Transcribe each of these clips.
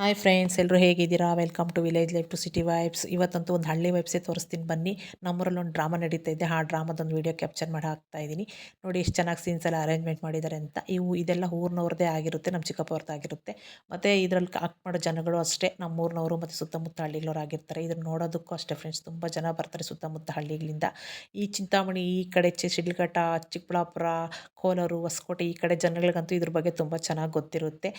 Hi friends, ಎಲ್ಲರೂ ಹೇಗಿದ್ದೀರಾ? Welcome to village life to city vibes. ಇವತ್ತಂತೂ ಒಂದು ಹಳ್ಳಿ ವೈಬ್ಸೇ ತೋರಿಸ್ತೀನಿ ಬನ್ನಿ. ನಮ್ಮೂರಲ್ಲಿ ಒಂದು ಡ್ರಾಮಾ ನಡೀತಾ ಇದೆ. ಆ ಡ್ರಾಮಾದೊಂದು ವೀಡಿಯೋ ಕ್ಯಾಪ್ಚರ್ ಮಾಡಿ ಹಾಕ್ತಾ ಇದ್ದೀನಿ. ನೋಡಿ ಎಷ್ಟು ಚೆನ್ನಾಗಿ ಸೀನ್ಸ್ ಎಲ್ಲ ಅರೇಂಜ್ಮೆಂಟ್ ಮಾಡಿದ್ದಾರೆ ಅಂತ. ಇದೆಲ್ಲ ಊರಿನವ್ರದ್ದೇ ಆಗಿರುತ್ತೆ, ನಮ್ಮ ಚಿಕ್ಕಪ್ಪವ್ರದ್ದು ಆಗಿರುತ್ತೆ. ಮತ್ತು ಇದರಲ್ಲಿ ಆಕ್ಟ್ ಮಾಡೋ ಜನಗಳು ಅಷ್ಟೇ ನಮ್ಮೂರಿನವರು ಮತ್ತು ಸುತ್ತಮುತ್ತ ಹಳ್ಳಿಗಳವ್ರು ಆಗಿರ್ತಾರೆ. ಇದನ್ನು ನೋಡೋದಕ್ಕೂ ಅಷ್ಟೇ ಫ್ರೆಂಡ್ಸ್, ತುಂಬ ಜನ ಬರ್ತಾರೆ ಸುತ್ತಮುತ್ತ ಹಳ್ಳಿಗಳಿಂದ. ಈ ಚಿಂತಾಮಣಿ ಈ ಕಡೆ ಶಿಡ್ಲಘಟ್ಟ, ಚಿಕ್ಕಬಳ್ಳಾಪುರ, ಕೋಲಾರ, ಹೊಸಕೋಟೆ ಈ ಕಡೆ ಜನಗಳಿಗಂತೂ ಇದ್ರ ಬಗ್ಗೆ ತುಂಬ ಚೆನ್ನಾಗಿ ಗೊತ್ತಿರುತ್ತೆ.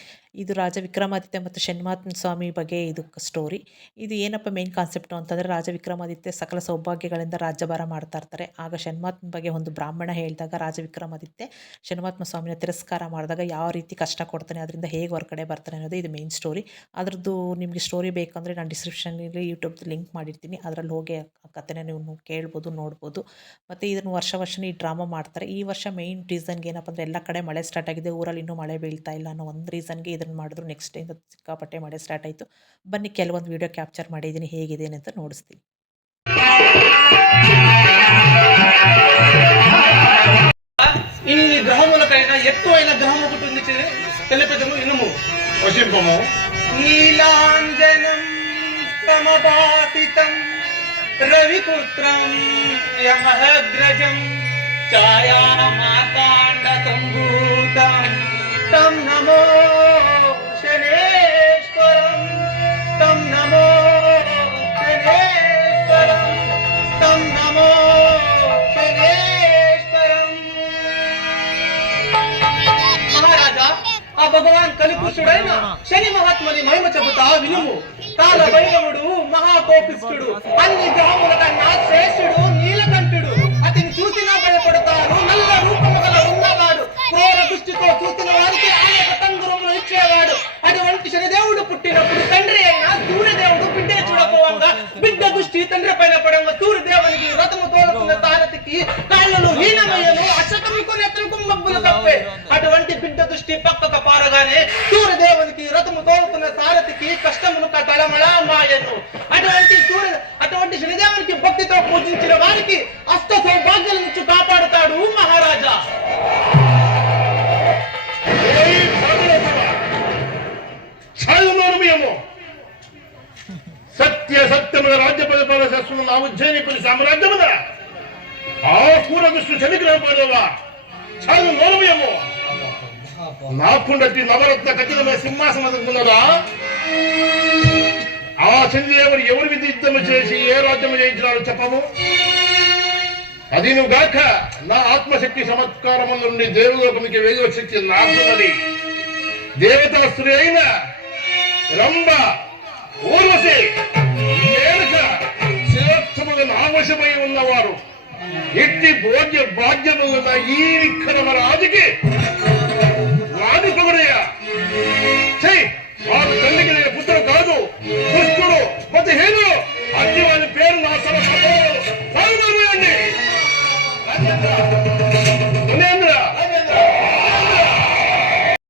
ಇದು ರಾಜ ವಿಕ್ರಮಾದಿತ್ಯ ಮತ್ತು ಶನಿಮಹಾತ್ಮ ಸ್ವಾಮಿ ಬಗ್ಗೆ ಇದು ಸ್ಟೋರಿ. ಇದು ಏನಪ್ಪ ಮೇನ್ ಕಾನ್ಸೆಪ್ಟು ಅಂತಂದರೆ, ರಾಜ ವಿಕ್ರಮಾದಿತ್ಯ ಸಕಲ ಸೌಭಾಗ್ಯಗಳಿಂದ ರಾಜ್ಯಭಾರ ಮಾಡ್ತಾ ಇರ್ತಾರೆ. ಆಗ ಶನಿಮಹಾತ್ಮ ಬಗ್ಗೆ ಒಂದು ಬ್ರಾಹ್ಮಣ ಹೇಳಿದಾಗ ರಾಜ ವಿಕ್ರಮಾದಿತ್ಯ ಶನಿಮಹಾತ್ಮ ಸ್ವಾಮಿನ ತಿರಸ್ಕಾರ ಮಾಡಿದಾಗ ಯಾವ ರೀತಿ ಕಷ್ಟ ಕೊಡ್ತಾನೆ, ಅದರಿಂದ ಹೇಗೆ ಹೊರಗಡೆ ಬರ್ತಾನೆ ಅನ್ನೋದು ಇದು ಮೇನ್ ಸ್ಟೋರಿ. ಅದರದ್ದು ನಿಮಗೆ ಸ್ಟೋರಿ ಬೇಕಂದರೆ ನಾನು ಡಿಸ್ಕ್ರಿಪ್ಷನಲ್ಲಿ ಯೂಟ್ಯೂಬ್ದು ಲಿಂಕ್ ಮಾಡಿರ್ತೀನಿ, ಅದರಲ್ಲಿ ಹೋಗಿ ಆ ಕಥೆನ ನೀವು ಕೇಳ್ಬೋದು, ನೋಡ್ಬೋದು. ಮತ್ತು ಇದನ್ನು ವರ್ಷನೇ ಈ ಡ್ರಾಮಾ ಮಾಡ್ತಾರೆ. ಈ ವರ್ಷ ಮೇಯ್ನ್ ರೀಸನ್ಗೆ ಏನಪ್ಪ ಅಂದರೆ, ಎಲ್ಲ ಕಡೆ ಮಳೆ ಸ್ಟಾರ್ಟ್ ಆಗಿದೆ, ಊರಲ್ಲಿ ಇನ್ನೂ ಮಳೆ ಬೀಳ್ತಾ ಇಲ್ಲ ಅನ್ನೋ ಒಂದು ರೀಸನ್ಗೆ ಇದನ್ನು ಮಾಡಿದ್ರು. ನೆಕ್ಸ್ಟ್ ಡೇಯಿಂದ ಸಿಕ್ಕಾಪಟ್ಟೆ ಮಳೆ ಸ್ಟಾರ್ಟ್ ಆಯಿತು. ಬನ್ನಿ ಕೆಲವೊಂದು ವೀಡಿಯೋ ಕ್ಯಾಪ್ಚರ್ ಮಾಡಿದ್ದೀನಿ, ಹೇಗಿದೆ ಅಂತ ನೋಡಿಸ್ತೀನಿ. ఇన్ని గ్రహములకైనా ఎక్కువైన గ్రహము పుట్టింది తెలిపెదము ఇనుము వశింపము నీలాంజనం సమభాసితం రవిపుత్రం యమహగ్రజం ఛాయామాకాండ సంభూతం తం నమో శనేశ్వరం తం నమో శనేశ్వరం తం నమో ఆ భగవాన్ కలిపురుషుడైన శని మహాత్ముని మహిమ చెబుతా వినుము. కాల భైరవుడు మహాకోపిష్ఠుడు, అన్ని గ్రహముల కన్నా శ్రేష్ఠుడు నీలకంఠుడు. అతని చూసినా భయపడతారు. నల్ల రూపము గల ఉన్నవాడు, క్రూర దృష్టితో చూసిన వారికి అనేక తంగురములు ఇచ్చేవాడు. అటువంటి శనిదేవుడు పుట్టినప్పుడు తండ్రి అయిన సూర్యదేవుడు బిడ్డను చూడపోవంగా బిడ్డ దృష్టి తండ్రి పైన పడంగా సూర్యదేవునికి రథము తోలుకున్న తారతికి కాళ్ళను హీనమయ్యను, అక్షతముకు నెత్తలకు మబ్బులు తప్పే. అటువంటి బిడ్డ దృష్టి పక్కకు పారగానే సూర్యదేవునికి రథము తోలుకున్న సారథికి కష్టమును తలమలా మాయను. అటువంటి శనిదేవునికి భక్తితో పూజించిన వారికి అష్ట సౌభాగ్యాల నుంచి కాపాడుతాడు మహారాజా. సత్యముల రాజ్య పరిపాలన చేస్తున్న ఉజ్జయిని సామ్రాజ్యమున ఆ కూర దృష్టి శనిగ్రహపడేవా చాలు నోరమేమో. నాకుండటి నవరత్న ఖచ్చితమైన సింహాసనం అందుకున్నదా? ఆ చంద్రదేవుడు ఎవరి విధి యుద్ధము చేసి ఏ రాజ్యము జయించినాడు చెప్పము. అది నువ్వు గాక నా ఆత్మశక్తి చమత్కారము నుండి దేవలోకమికి వేగవ శక్తి నాకున్నది. దేవతా స్త్రీ అయిన రంభ, ఊర్వశి, మేనక శిరోత్తములు నావశమై ఉన్నవారు ఎట్టి భోగ్య భాగ్యములున్న ఈ విక్రమ రాజుకి రాజు పొగడయ్యా. చెయ్యి, వాడు తల్లికి నేను పుత్రుడు కాదు, దుష్టుడు, మతిహీనుడు. అట్టి వారి పేరు నా సభ సాగుబడియండి.